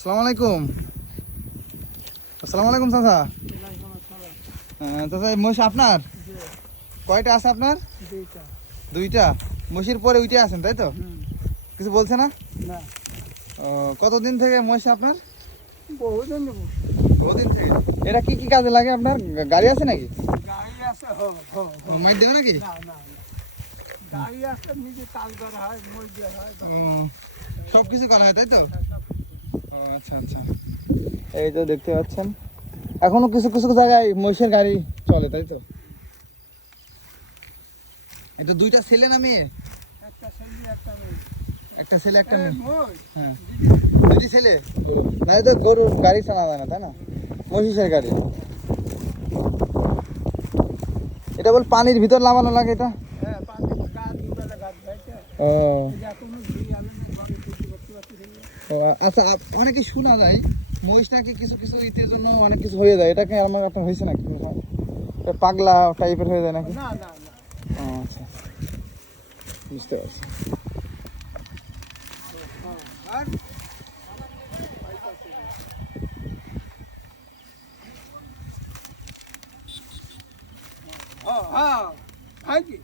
আসসালামু আলাইকুম। আসসালামু আলাইকুম চাচা। চাচা এই মহিষ আপনার? কয়টা আছে আপনার? দুইটা। মহিষের পরে ওইটা আছেন তাই তো? কিছু বলছে না? ও, কতদিন থেকে মহিষ আপনার? বহুদিন থেকে। এটা কি কি কাজে লাগে আপনার? গাড়ি আছে নাকি? মাইর দেবে নাকি? সব কিছু করা হয় তাই তো? ও আচ্ছা আচ্ছা। এই তো দেখতে পাচ্ছেন এখনো কিছু কিছু জায়গায় মহিষের গাড়ি চলে তাই তো? এটা দুইটা ছেলে না মেয়ে? একটা ছেলে একটা মেয়ে। হ্যাঁ, দুইটি ছেলে। না তো গরুর গাড়ি চালা যায় না তাই না? মহিষের গাড়ি। এটা বল পানির ভিতর নামানো লাগে এটা? ও ও, আচ্ছা অনেকে শোনা যায় মহিষ নাকি কিছু কিছু ইতের জন্য অনেক কিছু হয়ে যায়, এটা কি আমার আপনার হয়েছে নাকি? পাগলা টাইপের হয়ে যায় নাকি? ও আচ্ছা, বুঝতে পারছি। हाँ हाँ, है कि